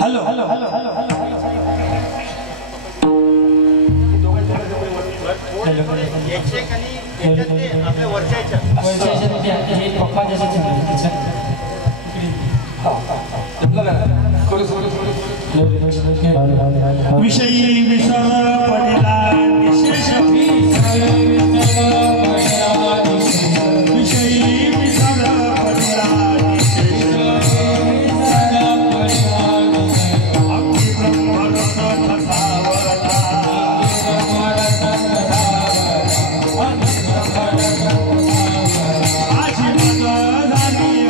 Hello hello hello आपल्या वर्षाच्या पप्पा विषयी विसर पडला विशेष विषयी विसर पडला अगदी ब्रह्मरस ठसावला आशी मज झाली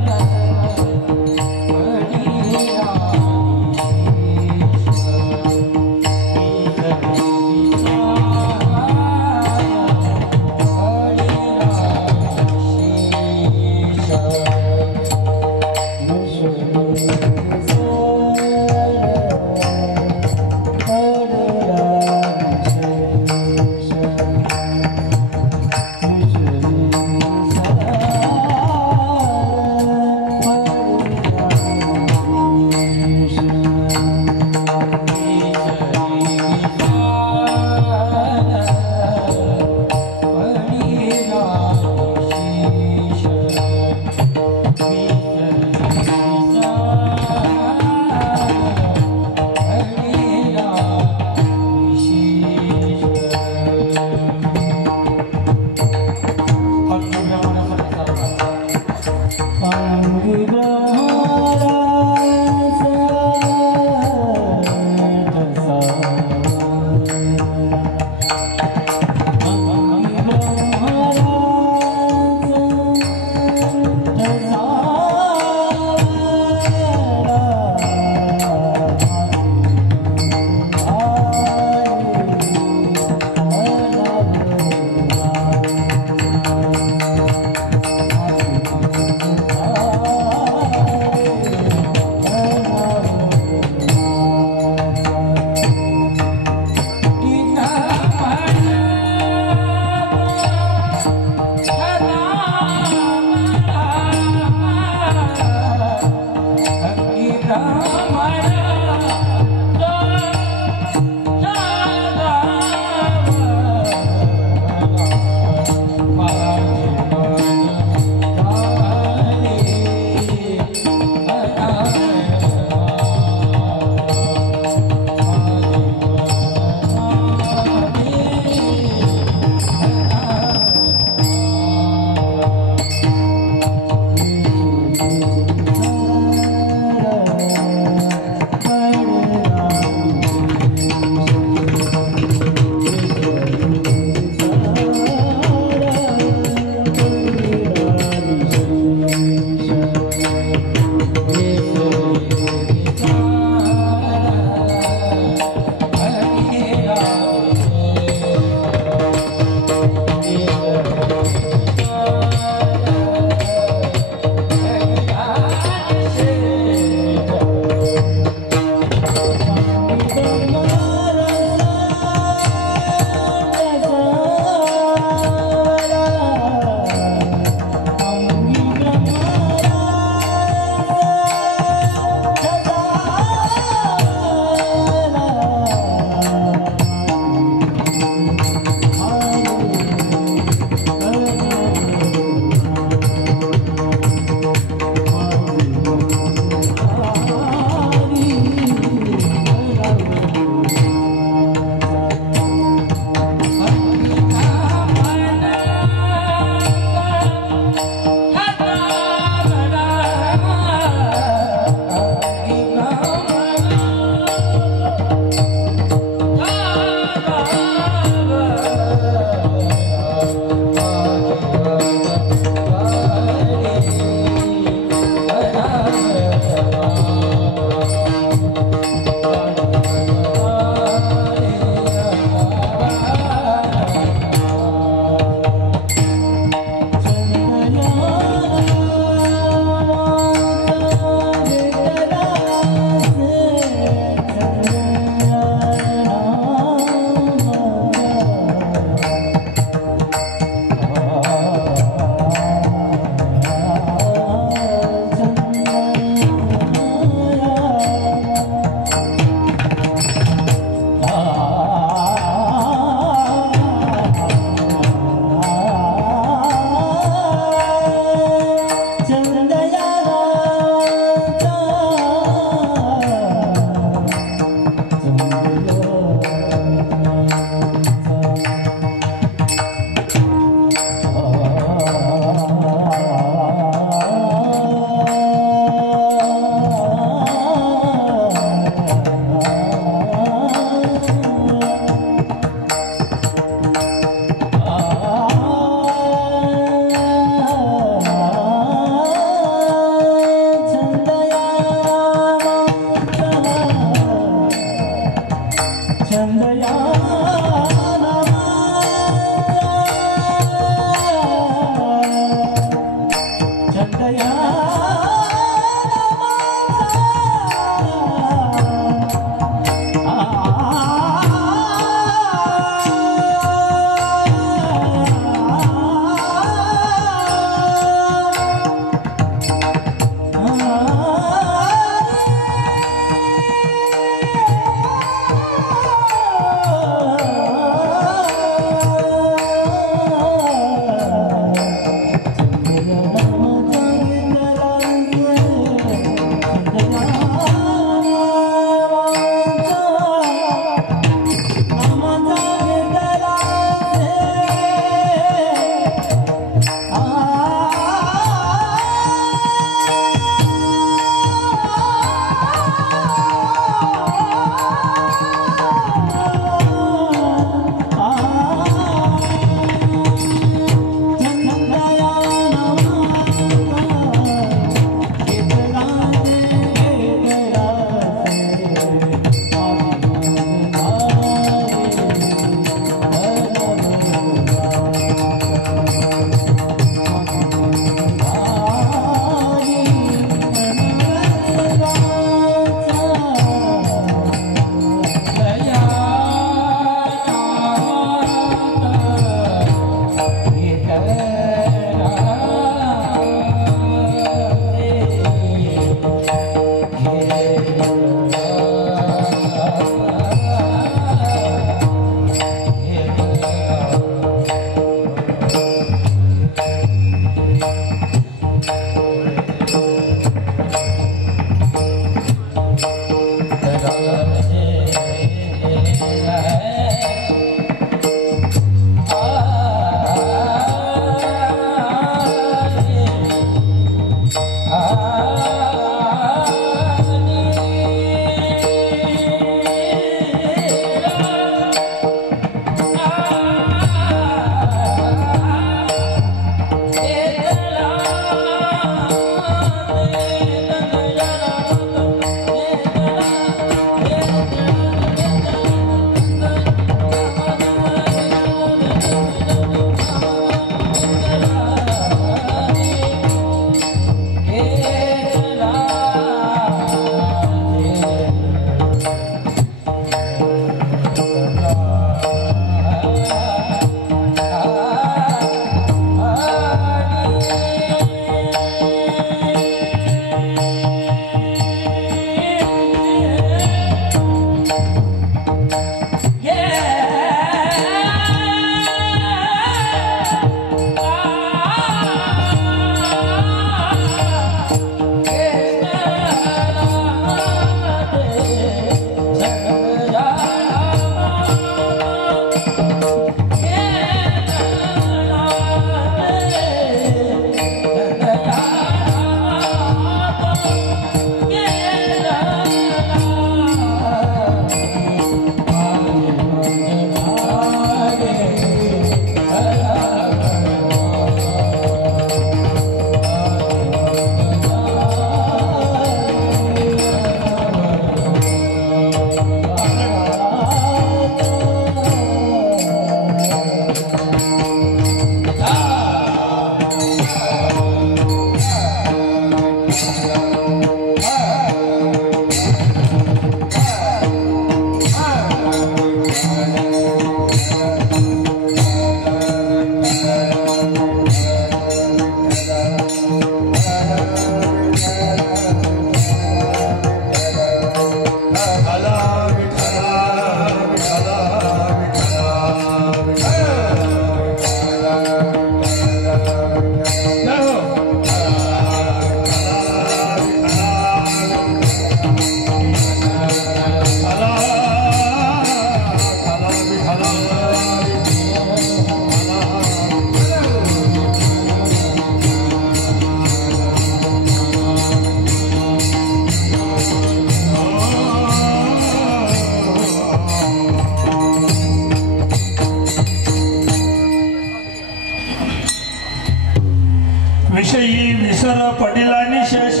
विषयी विसर पडिला निशेष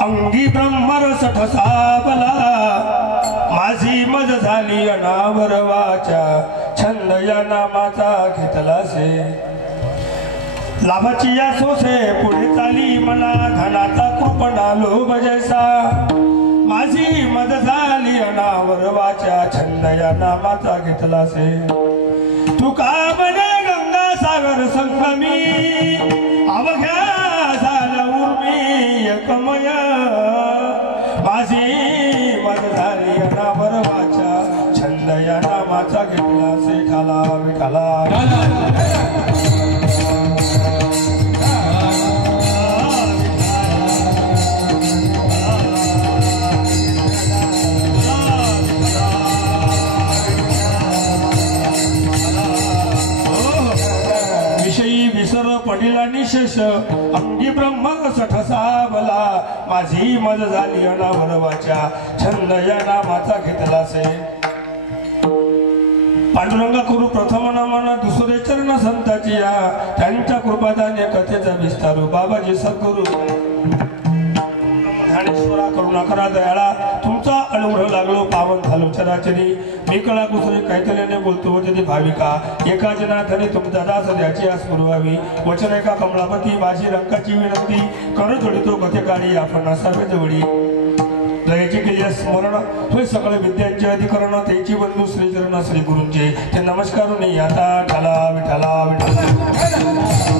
अंगी ब्रह्मरस ठसावला माझी मज झाली अनावर वाचा छंद या नामाचा घेतलासे लाभाची या सोसे पुढे चाली मना धनाचा कृपणा लोभ जैसा माझी मज झाली अनावर वाचा छंद या नामाचा घेतलासे तू का म्हणे गंगा सागर संगमी अवघ्या झालं उर्मी एकमय माझी मज झाली अनावर वाचा छंद या नामाचा घेतलासे ठाला विठाला पडिला निशेष अंगी ब्रह्मरस ठसावला माझी मज झाली अनावर वाचा छंद या नामाचा घेतलासे पांडुरंगा करू प्रथम नामाना दुसरे चरण संताची या त्यांच्या कृपादाने कथेचा विस्तारू बाबाजी सद्गुरु ज्ञानेश्वरा करुणा करा दयाळा तुमचा अनुग्रह लागलो पावन झालो चराचरी मी कळा कुसरे कैतल्याने बोलतो होते ती भाविका एका जनाथने तुमचा दास द्याची आस पुरवावी वचन एका कमलापती माझी रंकाची विनंती कर जोडितो कथेकारी आपण असावे जवळी दयाची केली स्मरण होय सकळ विद्यांचे अधिकरण त्याची बंधू श्रीचरण श्री गुरूंचे ते नमस्कारून आता ठाला विठाला विठाला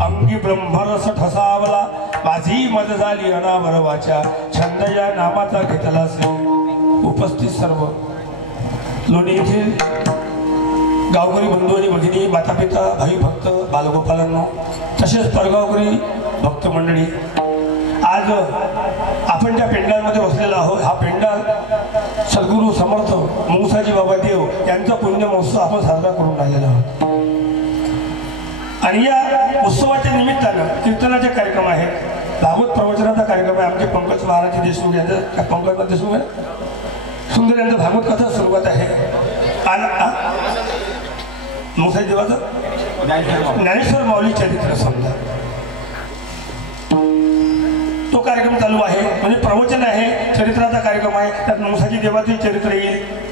अंगी ब्रह्मरस ठसावला माझी मज झाली अनावर वाचा छंद या नामाचा घेतलासे उपस्थित सर्व लोणी येथील गावकरी बंधू आणि भगिनी माता पिता भाई भक्त बालगोपालांना तसेच परगावकरी भक्त मंडळी आज आपण ज्या पेंडालमध्ये बसलेला आहोत हा पेंडाल सद्गुरू समर्थ मुंगसाजी बाबा देव यांचा पुण्य महोत्सव आपण साजरा करून राहिलेला आहोत आणि या उत्सवाच्या निमित्तानं कीर्तनाचे कार्यक्रम आहेत भागवत प्रवचनाचा कार्यक्रम आहे आमचे पंकज महाराज देशमुख यांचा पंकज देशमुख आहे सुंदर यांचं भागवत कथा सुरुवात आहे आणि मुंगसाजी देवाचं ज्ञानेश्वर माऊली चरित्र समजा तो कार्यक्रम चालू आहे म्हणजे प्रवचन आहे चरित्राचा कार्यक्रम आहे त्यात मुंगसाजी देवाचे चरित्र येईल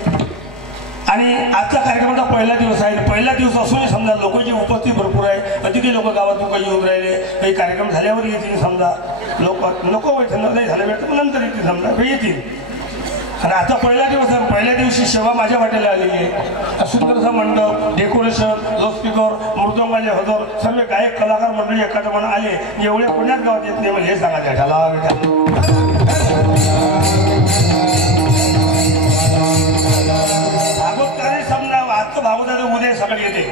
आणि आजचा कार्यक्रमाचा पहिला दिवस आहे पहिला दिवस असूनही समजा लोकांची उपस्थिती भरपूर आहे अतिथी लोक गावातून काही येऊन राहिले काही कार्यक्रम झाल्यावर येतील समजा लोक नको नाही झालं भेटतं नंतर येतील समजा येतील आणि आता पहिला दिवस आहे पहिल्या दिवशी सेवा माझ्या वाटेला आलेली आहे सुंदरसा मंडप डेकोरेशन लाऊडस्पीकर मृदंगाचे हजर सर्व गायक कलाकार मंडळी एका जमाना आले एवढ्या पुण्यात गावात येत नाही मला हे सांगायचं ठाला आजचं भागवताचं उद्या सकाळी येते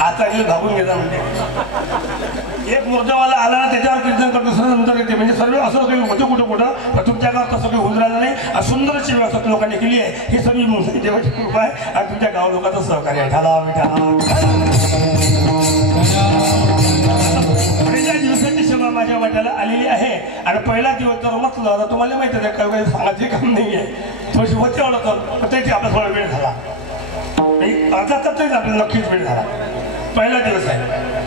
आता भागून घेता म्हणजे एक मुर्दावाला आला ना त्याच्यावर कीर्तन करतो दुसरं नंतर येते म्हणजे सर्व असं काही होतं कुठं तुमच्या गावात तसं काही होऊन राहिलं नाही सुंदरची व्यवस्था लोकांनी केली आहे ही सर्व मुंगसाजी देवाची कृपा आहे आणि तुमच्या गाव लोकांचं सहकार्य आहे ठाला पहिल्या दिवसाची सेवा माझ्या वाट्याला आलेली आहे आणि पहिला दिवस जर म्हटलं आता तुम्हाला माहिती आहे काही सांगायचे काम नाही आहे थोडीशी होते आवडतं पण त्याची आपला थोडा वेळ झाला अर्धा तास आपल्याला नक्कीच वेळ झाला पहिला दिवस आहे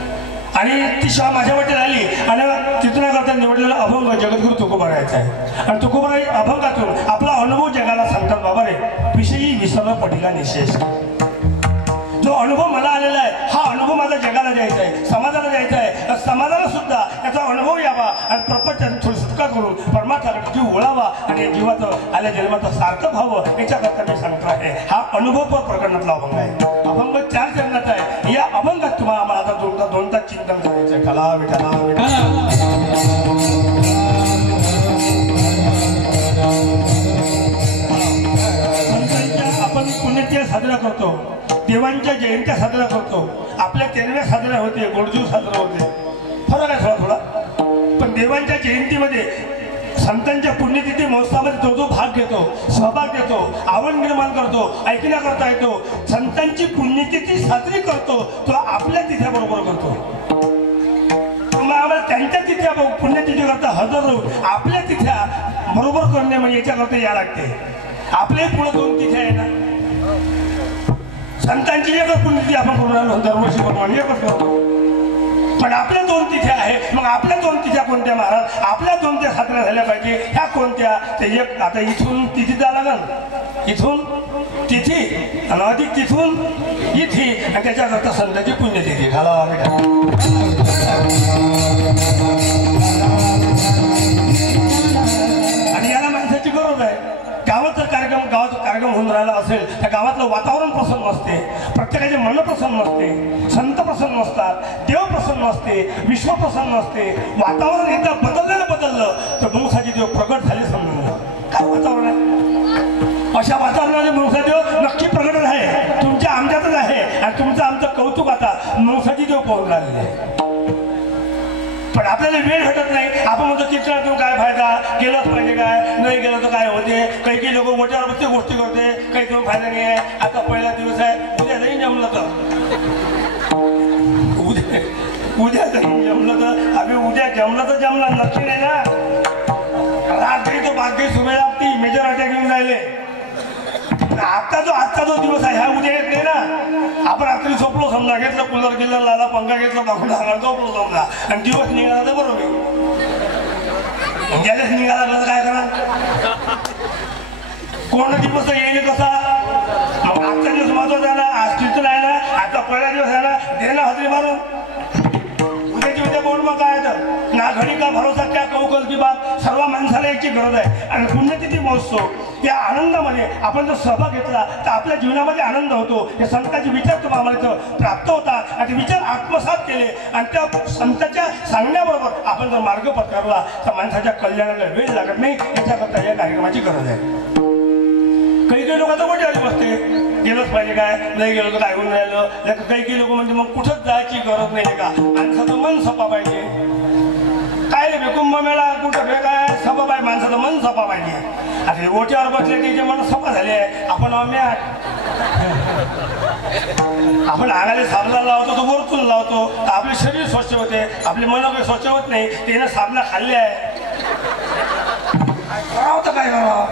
आणि ती सेवा माझ्या वाटेला आली आणि तिथून करता निवडलेला अभंग जगद्गुरु तुकोबा राहायचा आहे आणि तुकोबा अभंगातून आपला अनुभव जगाला पटीला निशेष. जो अनुभव मला आलेला आहे हा अनुभव माझा जगाला द्यायचा आहे, समाजाला द्यायचा आहे. समाजाला सुद्धा याचा अनुभव यावा आणि प्रपंचाने थोडी सुटका करून परमार्थाकडे जीव ओळावा आणि जीवाचं आल्या जन्माचं सार्थक व्हावं याच्याकरता मी सांगतो आहे. हा अनुभव प्रकरणातला अभंग आहे. अभंग 4 चरणाचा आहे. या अभंगात तुम्हाला आम्हाला आता दोन तास चिंतन करायचं आहे. कला विठला आपण पुण्यतिथी साजरा करतो, देवांच्या जयंत्या साजरा करतो, आपल्या तेरव्या साजरा होते, गोडजूर साजरा होते. फरक आहे थोडा पण देवांच्या जयंतीमध्ये संतांच्या पुण्यतिथी महोत्सवामध्ये तो जो भाग घेतो, सहभाग घेतो, आवड निर्माण करतो, ऐकण्याकरता येतो, संतांची पुण्यतिथी साजरी करतो, तो आपल्या तिथ्याबरोबर करतो. आम्हाला त्यांच्या तिथ्या पुण्यतिथी करता हजर राहून आपल्या तिथ्या बरोबर करणे म्हणजे याच्याकरता या लागते. आपले पुढे 2 तिथ्या आहे ना, संतांची एकच पुण्यतिथी आपण करून राहिलो दरवर्षी प्रमाणे एकच करतो. पण आपल्या 2 तिथ्या आहे. मग आपल्या 2 तिथ्या कोणत्या महाराज? आपल्या 2 त्या साजऱ्या झाल्या पाहिजे. ह्या कोणत्या? ते एक आता इथून तिथी जायला लागल, इथून तिथी आणि अधिक तिथून इथी आणि त्याच्याकरता संतांची पुण्यतिथी घालावा. आणि याला माणसाची गरज आहे. गावाचा कार्यक्रम होऊन राहिला असेल त्या गावातलं वातावरण प्रसन्न असते, प्रत्येकाचे मन प्रसन्न असते, संत प्रसन्न असतात, देव प्रसन्न असते, विश्व प्रसन्न असते. वातावरण एकदा बदललं तर मुळसाची देव प्रगट झाले समजून. काय वातावरण आहे? अशा वातावरणामध्ये मुळसा देव नक्की प्रगट आहे, तुमच्या आमच्यातच आहे. आणि तुमचं आमचं कौतुक आता मुळसाची देव पाहून राहिलेले आहे. पण आपल्याला वेळ भेटत नाही. आपण म्हणतो कीर्तनातून काय फायदा, गेलंच पाहिजे काय, नाही गेलं तर काय होते. काही लोक मोठ्यावर बसते गोष्टी करते, काही करून फायदा नाही आहे. आता पहिला दिवस आहे, उद्या नाही जमलं तर उद्या नाही जमलं तर आम्ही उद्या जमलं तर जमला नक्की नाही ना. रात्री तो बाकी सुबह लागती मेजर अटॅक येऊन राहिले. आजचा जो दिवस आहे हा उद्या येत नाही ना. आपण रात्री झोपलो समजा, घेतलं कूलर गिल्लर लावला, पंखा घेतला, दाखवून सांगायला झोपलो समजा आणि दिवस निघाला तर बरोबर. गेल्यास निघाला तर काय करा, कोण दिवस येईल कसा. मग आजचा दिवस महत्वाचा आहे ना, आज कीर्तन आहे ना, आता पहिला दिवस आहे ना, दे ना हजरी मारून. उद्याची उद्या बोल मग काय तर ना घडी का भरोसा क्या कौकल की बात. सर्व माणसाला याची गरज आहे. आणि पुण्यतिथी महोत्सव या आनंदामध्ये आपण जर सहभाग घेतला तर आपल्या जीवनामध्ये आनंद होतो. हे संतांचे विचार तुम्हाला इथं प्राप्त होतात आणि ते विचार आत्मसात केले आणि त्या संतांच्या सांगण्याबरोबर आपण जर मार्ग पत्करला तर माणसाच्या कल्याणाला वेळ लागत नाही. याच्याकरता या कार्यक्रमाची गरज आहे. काही लोक आता मोठे आले बसते, गेलंच पाहिजे काय, नाही गेलो तर काय होऊन राहिलं. काही लोक म्हणजे मग कुठंच जायची गरज नाही का. माणसाचं मन सपा पाहिजे. काय रे कुंभमेळा कुठं काय सपा पाहिजे, माणसाचं मन सपा पाहिजे. आता ओट्यावर बसले की जे मन सपा झाले आहे. आपण आपण आगाले साबणा लावतो तो वरतून लावतो तर आपले शरीर स्वच्छ होते, आपले मन काही स्वच्छ होत नाही. त्यानं साबणा खाल्ले आहे करावं तर काय करावं.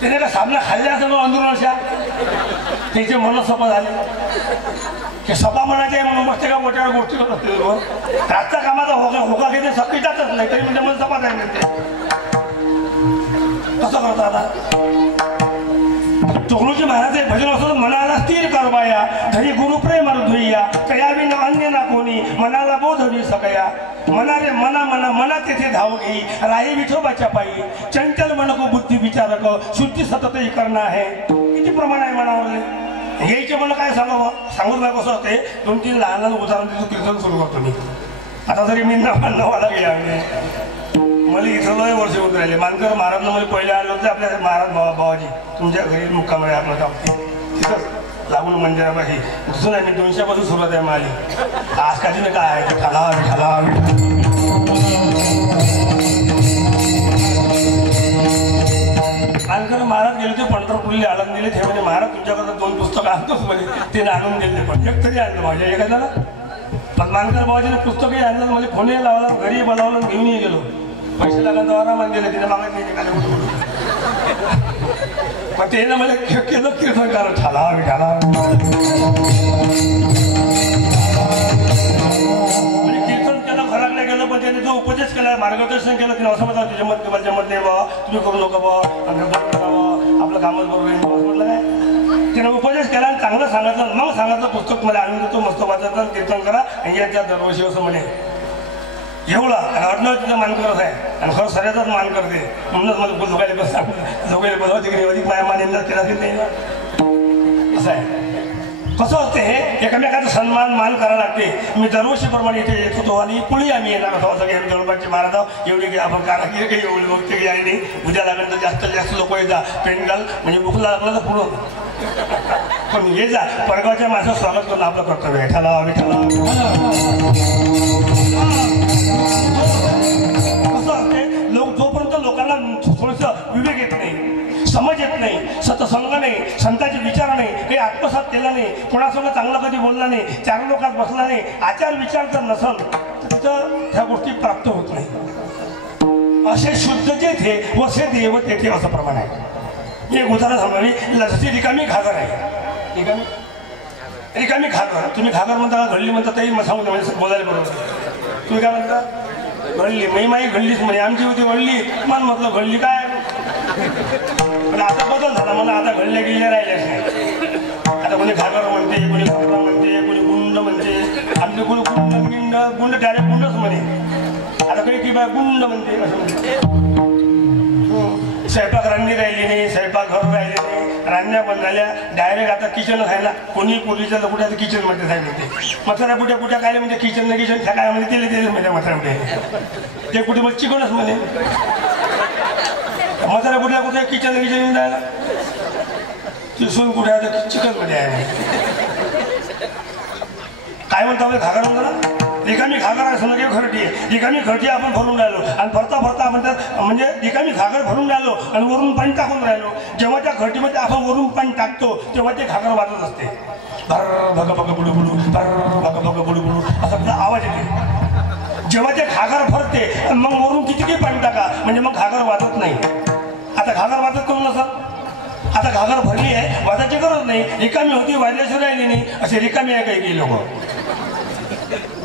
त्याने का साबणा खाल्ले असं अंदरून अशा त्याचे मन सपा झाले. हे सपा म्हणायचे म्हणून बसते का मोठ्या गोष्टी करत असते. रातच्या कामाचा होका घेते सक्की जातच नाही तरी म्हणजे मन सपा जाईल म्हणते. कसं करतो आता तुकडोजी महाराज भजन असं मनाला स्थिर करवाया, धरी गुरुप्रेम धुईया, कयावी न अन्य ना कोणी, मनाला बोध होई सकया. मना रे मना मना मना तेथे धाव घेई, राही विठोबाच्या पायी, चंचल मन को बुद्धी विचारक, शुद्धी सतत करना आहे. किती प्रमाण आहे मनावरले. यायचे मला काय सांगावं, सांगून नाही कसं असते. 2-3 लहान लहान उदाहरण तिथं कीर्तन सुरू करतो मी. आता जरी मी नवाला गेला मला इथं लय वर्ष होत राहिले. मानकर महाराजनं मला पहिले आलं होतं आपल्या महाराज बाबाजी तुमच्या घरी मुक्कामध्ये आपलं काम तिथंच लागून मंदिरापाशी. दुसरं नाही मी 200 पासून सुरुवात आहे माझी. आज काहीने काय आहे खाला मानकर महाराज गेले ते पंढरपूरला आळंद दिले. ते म्हणजे महाराज तुमच्याकडे 2 पुस्तकं आणतोच म्हणे. ते आणून गेले पण एक तरी आणलं माझ्या एखाद्याला. पण मानकर बाबाजीने पुस्तकही आणलं, मला फोनही लावला, घरी बोलावलं, घेऊनही गेलो. पैसे लागला आरामात गेले, तिने मागत नाही काय पण त्यानं मला केलं कीर्तन कारण ठाला कीर्तन केलं, घराकडे गेलं. पण त्याने जो उपदेश केला, मार्गदर्शन केलं, तिने असं म्हटलं तुझ्या जमत नाही बा, तुम्ही करू नका बा, आपलं कामच बरोबर असं म्हटलं काय. त्याने उपदेश केला आणि चांगलं सांगितलं. मग सांगितलं पुस्तक मला आणून देतो, मस्त वाचायचं आणि कीर्तन करा आणि यांच्या दरवर्षी असं म्हणे. एवढा आणि अडणं तिथं मान करत आहे आणि खरं सऱ्याचाच मान करते. म्हणूनच मला लोकायला बस लोकायला बोलावं तिकडे अधिक माया मान यंदा केला की नाही असं आहे. कसं असते हे एकमेकाचा सन्मान मान करायला लागते. मी दरवर्षीप्रमाणे इथे येत होतो आणि पुढे आम्ही येणार होतो. सगळे जवळपासचे महाराज एवढी काही आपण कारागिरी काही एवढी बघते की आहे नाही. उद्या लागेल तर जास्तीत जास्त लोक येतात. पेंडल म्हणजे भूक लागलं तर पुढं पण ये जा. परगावच्या माझं स्वागत करून आपलं कर्तव्य आहे. ठेला विठ्ठला. कसं असते लोक जोपर्यंत लोकांना थोडंसं विवेक येत नाही, समज येत नाही, सतसंग नाही, संतांचे विचार नाही, काही आत्मसात केला नाही, कोणासोबत चांगलं कधी बोलला नाही, चार लोकात बसला नाही, आचार विचार जर नसल तर ह्या गोष्टी प्राप्त होत नाही. असे शुद्ध जे थे वसे देव तेथे असं प्रमाण आहे. मी एक उदाहरण सांगावी. जशी रिकामी घागर आहे, रिकामी घागर. तुम्ही घागर म्हणता घडली म्हणता तरी मग सांगू म्हणजे बोलायला बरोबर. तुम्ही काय म्हणता घडली मी माई घडलीच म्हणे आमची होती घडली मन म्हटलं घडली काय. पण आता बदल झाला. मला आता घडल्या गेल्या राहिल्याच नाही. आता कोणी घागर म्हणते, कोणी घागरा म्हणते, कोणी गुंड म्हणते. आमचे कोणी गुंड गुंड डायरेक्ट गुंडच म्हणे. आता काही की बाय गुंड म्हणते असं म्हणते. स्वयंपाक रांनी राहिली नाही, स्वयंपाक घर राहिले नाही, रांन्या बंद झाल्या. डायरेक्ट आता किचनच आहे ना. कोणी पूर्वीच्या कुठे किचन मध्ये जायला होते. मसाला कुठे कुठे काय म्हणजे किचन ना किचन काय म्हणजे तेले म्हणजे मसाला ते कुठे मग चिकनच म्हणे. मसाला कुठल्या कुठे किचन किचन जायला तिसून कुठे आता चिकन मध्ये आहे. काय म्हणतो घागर म्हणतो ना. रिकामी घागर आहे समजा की खरटी आहे. रिकामी खरटी आपण भरून राहिलो आणि भरता भरता म्हणतात म्हणजे रिकामी घागर भरून राहिलो आणि वरून पाणी टाकून राहिलो. जेव्हा त्या खरटीमध्ये आपण वरून पाणी टाकतो तेव्हा ते घागर वाजत असते. भर भग भग बुडू बुडू, भर भग भग बुडू बुडू असा आपला आवाज येते. जेव्हा ते घागर भरते मग वरून किती पाणी टाका म्हणजे मग घागर वाजत नाही. आता घागर वाजत करून नसत. आता घागर भरली आहे, वाजायची गरज नाही. रिकामी होती, वाजल्याशिवाय राहिली नाही. असे रिकामी आहे काही लोक.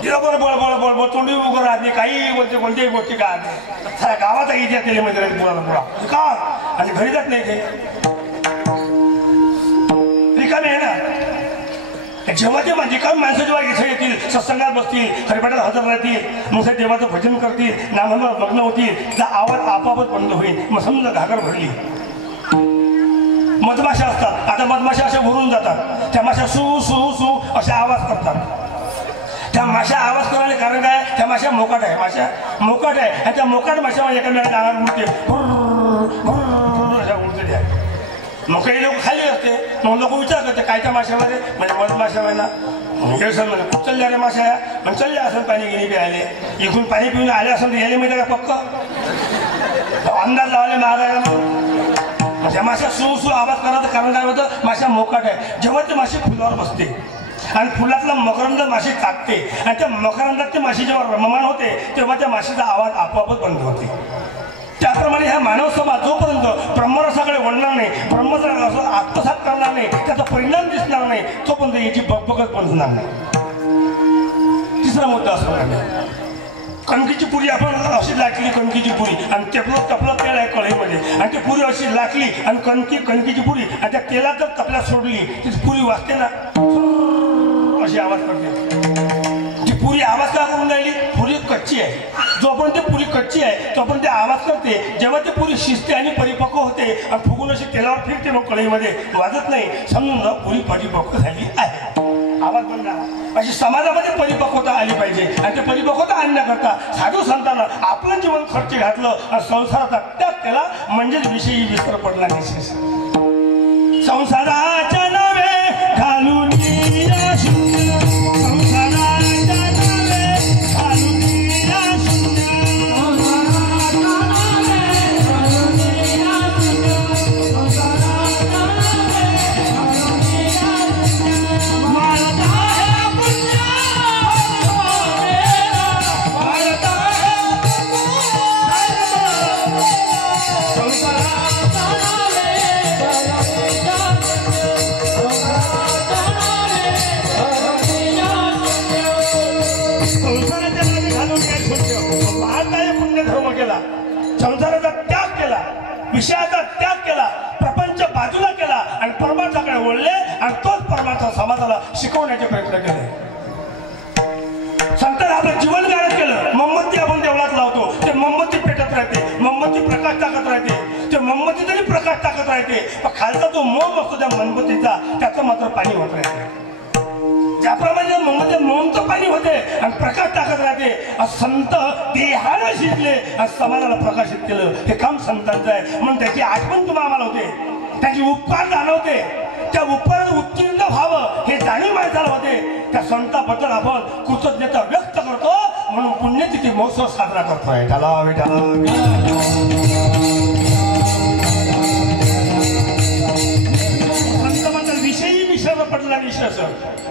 तिला बरं बळ बळ बळ बळ तोंडी उभं राहते. काही बोलते कोणत्याही गोष्टी काय साऱ्या गावाचा इतिहास केले म्हणजे पुराला पुरा का आणि घरी जात नाही ते रिकामी आहे ना. जेव्हा ते रिकामी माणसं जेव्हा इथे येतील, सत्संगात बसतील, हरिपाठात हजर राहतील, मग ते देवाचं भजन करतील, नामावर मग्न होतील, त्याचा आवाज आपोआपच बंद होईल. मग समजा घागर भरली. मधमाशा असतात. आता मधमाशा अशा भरून जातात. त्या माशा सू सू सू असे आवाज करतात. त्या माशा आवाज करायला कारण काय. त्या माशा मोकाट आहे. माशा मोकाट आहे आणि त्या मोकाट माशा एखाद्या अंगावर उडते अशा उडते त्या. मग काही लोक खाली असते. मग लोक विचार करते काय त्या माशामध्ये म्हणजे मधमाशा आहे ना. हे सर म्हणजे खूप चालले रे माशा मग चालले असं पाणी गिनी प्यायले. इकडून पाणी पिऊन आले असं यायला माहिती का पक्क अंदाज लावले महाराजांना. त्या माशा सू सू आवाज करायचं कारण काय होतं. माशा मोकाट आहे. जेव्हा ते माशी फुलावर बसते आणि फुलातला मकरंद माशी टाकते आणि त्या मकरंदात ते माशी जेव्हा रममान होते तेव्हा त्या माशीचा आवाज आपोआपच बंद होते. त्याप्रमाणे ह्या मानव समाज जोपर्यंत ब्रह्मरसाकडे वळणार नाही, ब्रह्मचा असं आत्मसात करणार नाही, त्याचा परिणाम दिसणार नाही तोपर्यंत याची बगबगच बंद होणार नाही. तिसरा मुद्दा असं कणकीची पुरी आपण अशी लाटली कणकीची पुरी आणि तपलं तेल आहे कढईमध्ये आणि ती पुरी अशी लाटली आणि कणकीची पुरी आणि त्या तेलात जर तपल्या सोडली ती पुरी वाजते ना अशी आवाज करते. ती पुरी आवाज का करून राहिली. पुरी कच्ची आहे. जोपर्यंत ती पुरी कच्ची आहे तोपर्यंत ते आवाज करते. जेव्हा ती पुरी शिजते आणि परिपक्व होते आणि फुगून अशी तेलावर फिरते मग कढईमध्ये वाजत नाही समजून जा पुरी परिपक्व झाली आहे. आवाज बंद. अशी समाजामध्ये परिपक्वता आली पाहिजे आणि ते परिपक्वता आणण्याकरता साधू संतांना आपलं जीवन खर्च घातलं आणि संसाराचा त्याग केला म्हणजेच विषयी विसर पडला नाही. संसाराच्या नव्हे घालून संसाराचा त्याग केला, विषयाचा त्याग केला, प्रपंच बाजूला केला आणि परमार्थाकडे वळले आणि तोच परमार्थ समाजाला शिकवण्याचे प्रयत्न केले. संतांनी आपलं जीवन गाळत केलं. मोमबत्ती आपण देवळात लावतो, ते मोमबत्ती पेटत राहते, मोमबत्ती प्रकाश टाकत राहते, ते मोमबत्ती तरी प्रकाश टाकत राहते, पण खालचा जो मोम असतो त्या मोमबत्तीचा त्याचं मात्र पाणी होत राहते. ज्याप्रमाणे मोमबत्ती मोमचं पाणी होते आणि प्रकाश टाकत राहते, संत देहानं शिजले आणि समाजाला प्रकाशित केलं. हे काम संतांचं आहे. म्हणून त्याची आठवण तुम्हाला आम्हाला होते, त्याची उपकार जाणवते, त्या उपकारात उत्तीर्ण व्हावं हे जाणीव माणसाला होते. त्या संताबद्दल आपण कृतज्ञता व्यक्त करतो, म्हणून पुण्यतिथी महोत्सव साजरा करतोय. त्याला संतांबद्दल विषयी विसर पडला विषय सर